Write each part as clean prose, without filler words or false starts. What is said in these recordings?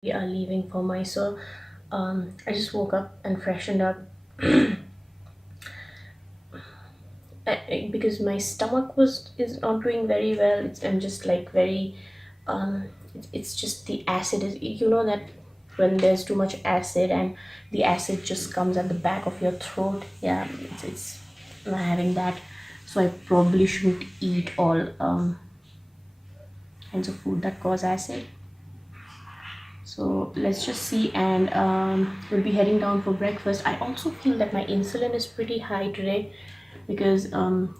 We are leaving for Mysore. I just woke up and freshened up because my stomach was is not doing very well. I'm just like very it's just the acid is, that when there's too much acid and the acid just comes at the back of your throat. Yeah, it's I'm having that. So I probably shouldn't eat all kinds of food that cause acid. So let's just see, and we'll be heading down for breakfast. I also feel that my insulin is pretty high today because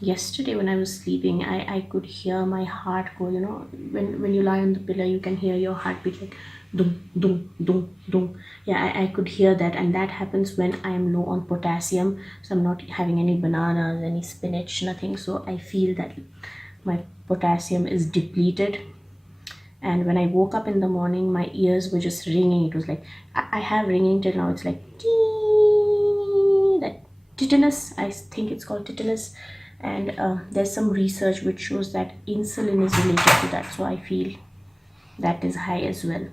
yesterday when I was sleeping, I could hear my heart go. When you lie on the pillow, you can hear your heartbeat like dum dum dum dum. Yeah, I could hear that, and that happens when I am low on potassium. So I'm not having any bananas, any spinach, nothing. So I feel that my potassium is depleted, and when I woke up in the morning, my ears were just ringing. It was like I have ringing till now. It's like that titinous. I think it's called titinous, and there's some research which shows that insulin is related to that. So I feel that is high as well.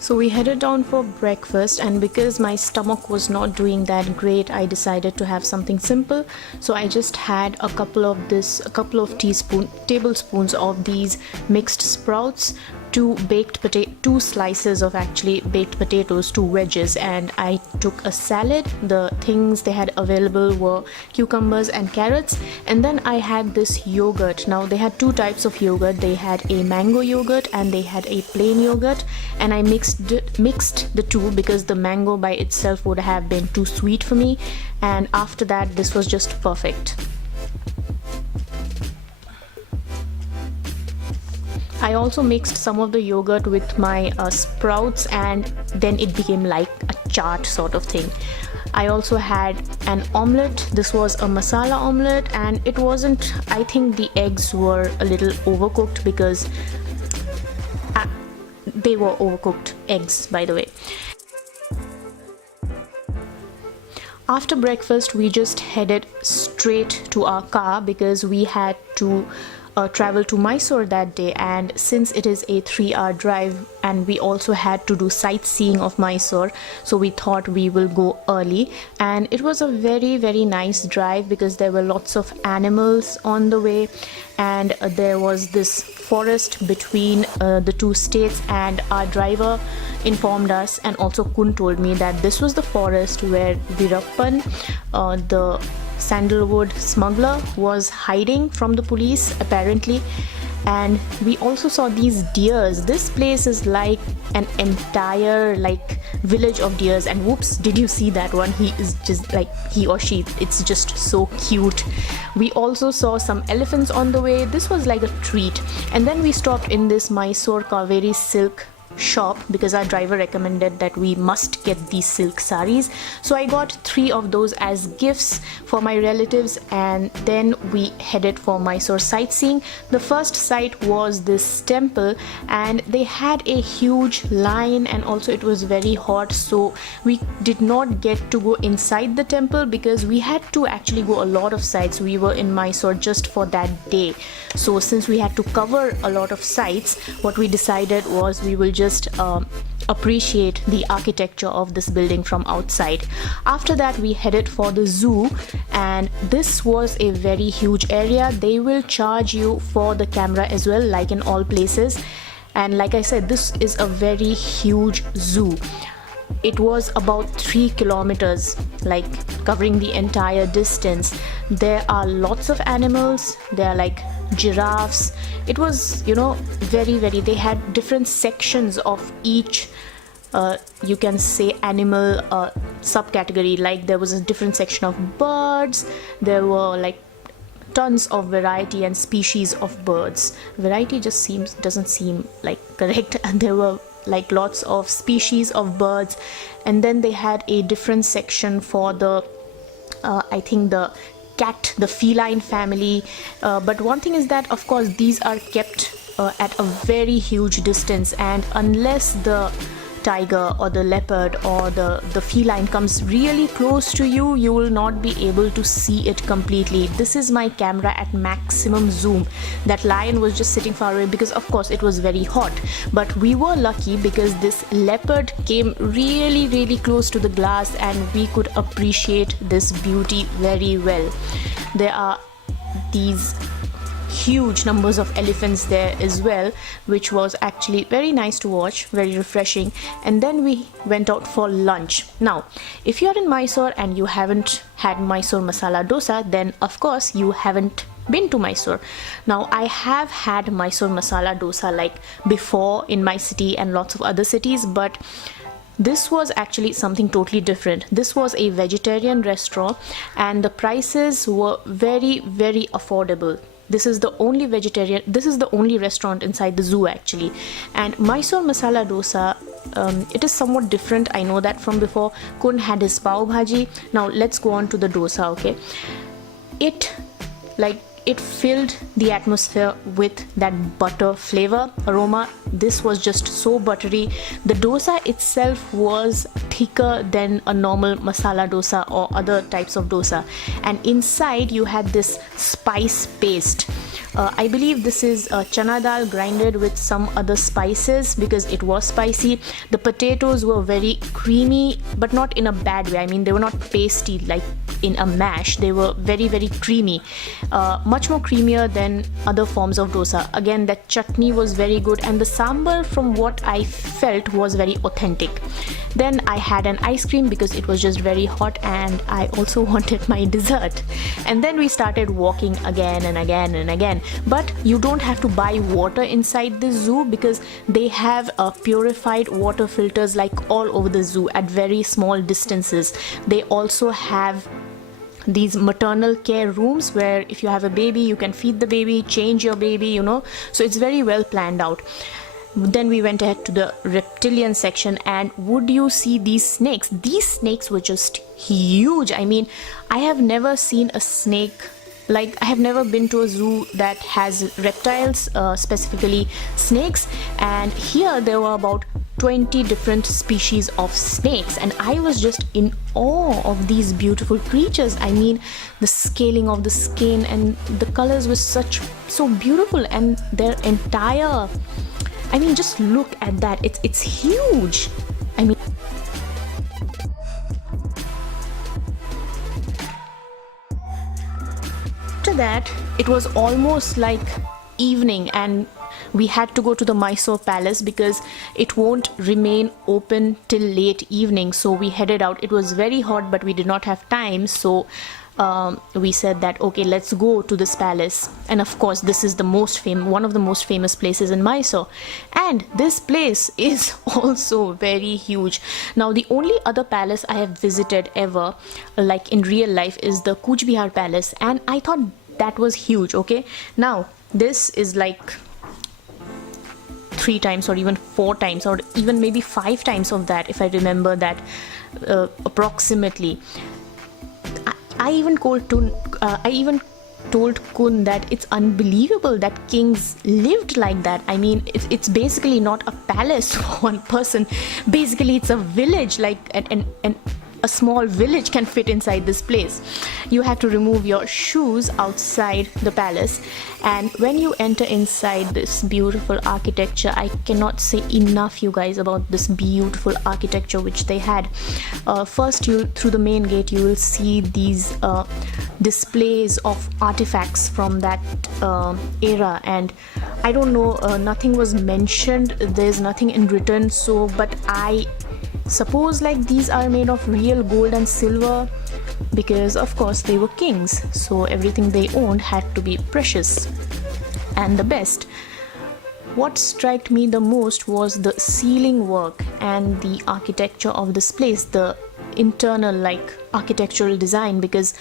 So we headed down for breakfast, and because my stomach was not doing that great, I decided to have something simple. So I just had a couple of tablespoons of these mixed sprouts, two slices of actually baked potatoes, two wedges, and I took a salad. The things they had available were cucumbers and carrots, and then I had this yogurt. Now they had two types of yogurt. They had a mango yogurt and they had a plain yogurt, and I mixed the two because the mango by itself would have been too sweet for me, and after that this was just perfect. I also mixed some of the yogurt with my sprouts, and then it became like a chaat sort of thing. I also had an omelette. This was a masala omelette, and it wasn't, I think the eggs were a little overcooked because they were overcooked eggs, by the way. After breakfast, we just headed straight to our car because we had to travel to Mysore that day, and since it is a 3-hour drive and we also had to do sightseeing of Mysore, so we thought we will go early. And it was a very, very nice drive because there were lots of animals on the way, and there was this forest between the two states, and our driver informed us, and also Kun told me, that this was the forest where Virappan, the sandalwood smuggler, was hiding from the police apparently. And we also saw these deers. This place is like an entire village of deers, and whoops, did you see that one? He is just like, he or she, it's just so cute. We also saw some elephants on the way. This was like a treat. And then we stopped in this Mysore Kaveri silk shop because our driver recommended that we must get these silk saris. So I got 3 of those as gifts for my relatives, and then we headed for Mysore sightseeing. The first site was this temple, and they had a huge line, and also it was very hot, so we did not get to go inside the temple because we had to actually go a lot of sites. We were in Mysore just for that day, so since we had to cover a lot of sites, what we decided was we will just appreciate the architecture of this building from outside. After that, we headed for the zoo, and this was a very huge area. They will charge you for the camera as well, like in all places. And like I said, this is a very huge zoo. It was about 3 kilometers, like covering the entire distance. There are lots of animals. There are like giraffes. It was, very, very, they had different sections of each you can say animal subcategory. Like there was a different section of birds. There were like tons of variety and species of birds. Variety just doesn't seem like correct. And there were like lots of species of birds, and then they had a different section for the I think the cat, the feline family. But one thing is that of course these are kept at a very huge distance, and unless the tiger or the leopard or the feline comes really close to you, you will not be able to see it completely. This is my camera at maximum zoom. That lion was just sitting far away because of course it was very hot, but we were lucky because this leopard came really close to the glass and we could appreciate this beauty very well. There are these huge numbers of elephants there as well, which was actually very nice to watch, very refreshing. And then we went out for lunch. Now if you are in Mysore and you haven't had Mysore Masala Dosa, then of course you haven't been to Mysore. Now I have had Mysore Masala Dosa like before in my city and lots of other cities, but this was actually something totally different. This was a vegetarian restaurant and the prices were very affordable. This is the only restaurant inside the zoo actually. And Mysore Masala Dosa, it is somewhat different. I know that from before. Kun had his pav bhaji. Now let's go on to the dosa, okay? It filled the atmosphere with that butter flavor, aroma. This was just so buttery. The dosa itself was thicker than a normal masala dosa or other types of dosa. And inside you had this spice paste. I believe this is chana dal grinded with some other spices because it was spicy. The potatoes were very creamy, but not in a bad way. I mean, they were not pasty like in a mash. They were very creamy, much more creamier than other forms of dosa. Again, that chutney was very good and the sambar, from what I felt, was very authentic. Then I had an ice cream because it was just very hot and I also wanted my dessert. And then we started walking again and again. But you don't have to buy water inside the zoo because they have purified water filters like all over the zoo at very small distances. They also have these maternal care rooms where if you have a baby, you can feed the baby, change your baby, you know. So it's very well planned out. Then we went ahead to the reptilian section and would you see these snakes? These snakes were just huge. I mean, I have never seen a snake, like I have never been to a zoo that has reptiles, specifically snakes, and here there were about 20 different species of snakes and I was just in awe of these beautiful creatures. I mean, the scaling of the skin and the colors were so beautiful, and their entire, I mean, just look at that. It's huge. I mean, after that it was almost like evening and we had to go to the Mysuru Palace because it won't remain open till late evening. So we headed out. It was very hot but we did not have time, so we said that okay, let's go to this palace. And of course this is the one of the most famous places in Mysore, and this place is also very huge. Now the only other palace I have visited ever, like in real life, is the Kuch Bihar Palace, and I thought that was huge. Okay, now this is like 3 times or even 4 times or even maybe 5 times of that, if I remember that approximately. I even told Kun that it's unbelievable that kings lived like that. I mean, it's basically not a palace for one person. Basically, it's a village, like an a small village can fit inside this place. You have to remove your shoes outside the palace, and when you enter inside this beautiful architecture, I cannot say enough, you guys, about this beautiful architecture which they had. First, through the main gate you will see these displays of artifacts from that era, and I don't know, nothing was mentioned, there's nothing in written, so but I suppose like these are made of real gold and silver because of course they were kings, so everything they owned had to be precious and the best. What struck me the most was the ceiling work and the architecture of this place, the internal like architectural design, because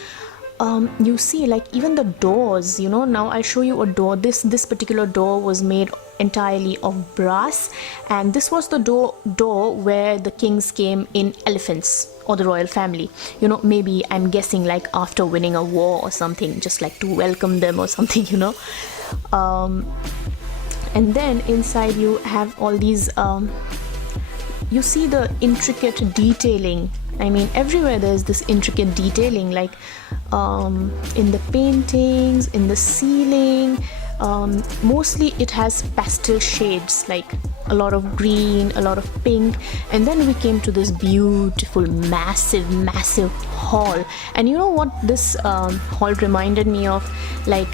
you see like even the doors, you know, now I'll show you a door. This particular door was made entirely of brass, and this was the door where the kings came in elephants, or the royal family, you know, maybe I'm guessing like after winning a war or something, just like to welcome them or something, you know. And then inside you have all these you see the intricate detailing. I mean, everywhere there's this intricate detailing, like in the paintings, in the ceiling. Mostly it has pastel shades, like a lot of green, a lot of pink. And then we came to this beautiful, massive hall. And you know what this hall reminded me of? Like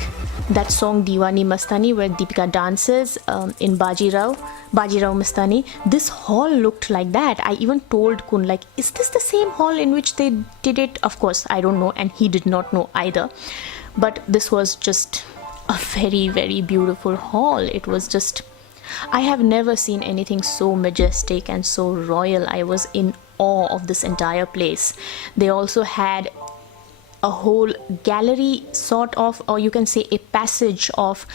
that song Diwani Mastani, where Deepika dances in Bajirao Mastani. This hall looked like that. I even told Kun, like, is this the same hall in which they did it? Of course, I don't know, and he did not know either. But this was just a very beautiful hall. It was just, I have never seen anything so majestic and so royal. I was in awe of this entire place. They also had a whole gallery sort of, or you can say a passage of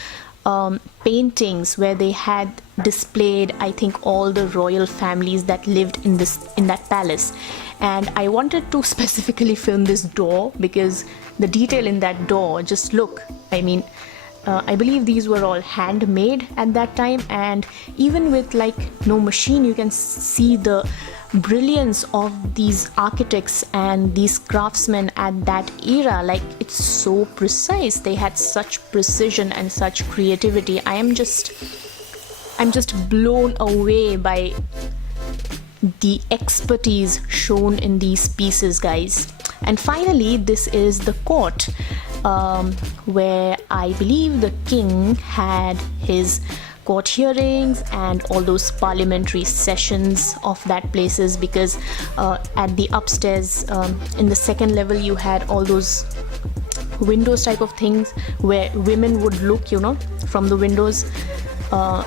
paintings where they had displayed, I think, all the royal families that lived in that palace. And I wanted to specifically film this door because the detail in that door, just look, I mean, I believe these were all handmade at that time, and even with like no machine, you can see the brilliance of these architects and these craftsmen at that era. Like, it's so precise. They had such precision and such creativity. I'm just blown away by the expertise shown in these pieces, guys. And finally, this is the court, where I believe the king had his court hearings and all those parliamentary sessions of that places, because at the upstairs, in the second level, you had all those windows type of things where women would look, you know, from the windows.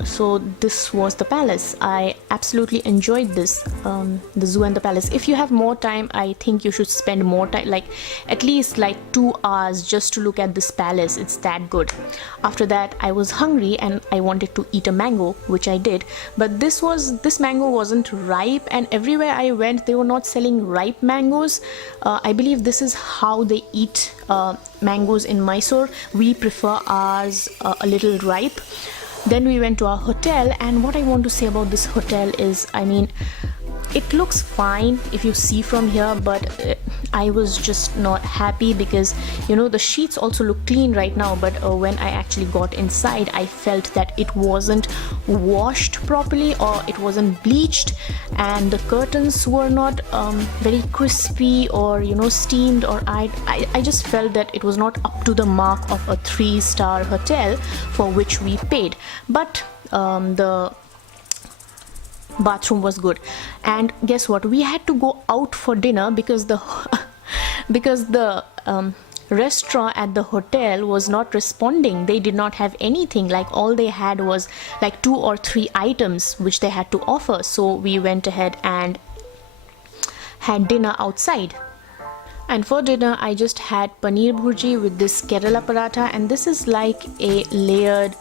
So this was the palace. I absolutely enjoyed this, the zoo and the palace. If you have more time, I think you should spend more time, like at least like 2 hours just to look at this palace. It's that good. After that, I was hungry and I wanted to eat a mango, which I did. But this mango wasn't ripe, and everywhere I went, they were not selling ripe mangoes. I believe this is how they eat mangoes in Mysore. We prefer ours a little ripe. Then we went to our hotel, and what I want to say about this hotel is, I mean, it looks fine if you see from here, but I was just not happy because, you know, the sheets also look clean right now, but when I actually got inside, I felt that it wasn't washed properly or it wasn't bleached, and the curtains were not very crispy or, you know, steamed, or I just felt that it was not up to the mark of a 3-star hotel for which we paid. But the bathroom was good. And guess what, we had to go out for dinner because the restaurant at the hotel was not responding. They did not have anything. Like, all they had was like 2 or 3 items which they had to offer. So we went ahead and had dinner outside. And for dinner, I just had paneer bhurji with this Kerala paratha, and this is like a layered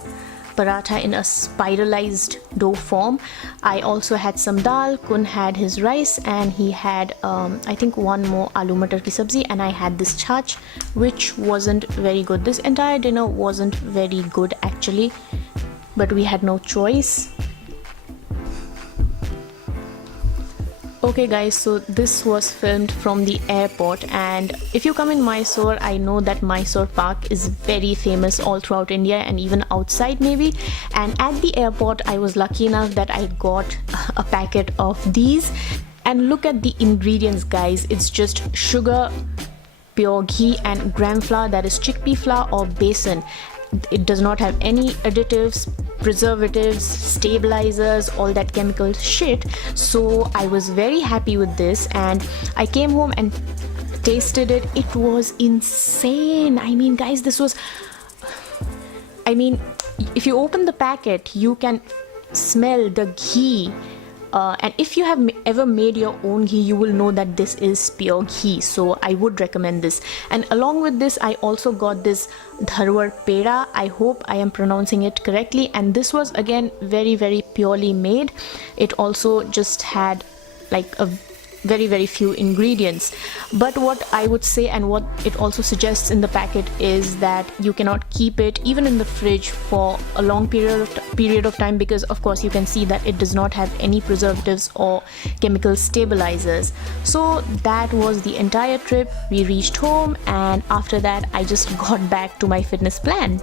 paratha in a spiralized dough form. I also had some dal, Kun had his rice, and he had I think one more aloo matar ki sabzi, and I had this chach, which wasn't very good. This entire dinner wasn't very good actually, but we had no choice. Okay guys, so this was filmed from the airport, and if you come in Mysore, I know that Mysore Park is very famous all throughout India and even outside maybe, and at the airport I was lucky enough that I got a packet of these. And look at the ingredients, guys. It's just sugar, pure ghee, and gram flour, that is chickpea flour or besan. It does not have any additives, preservatives, stabilizers, all that chemical shit. So I was very happy with this, and I came home and tasted it. It was insane. I mean, guys, this was, I mean, if you open the packet, you can smell the ghee. And if you have ever made your own ghee, you will know that this is pure ghee. So I would recommend this. And along with this, I also got this Dharwar Peda. I hope I am pronouncing it correctly. And this was again very purely made. It also just had like a very few ingredients. But what I would say, and what it also suggests in the packet, is that you cannot keep it even in the fridge for a long period of time, because of course you can see that it does not have any preservatives or chemical stabilizers. So that was the entire trip. We reached home, and after that I just got back to my fitness plan.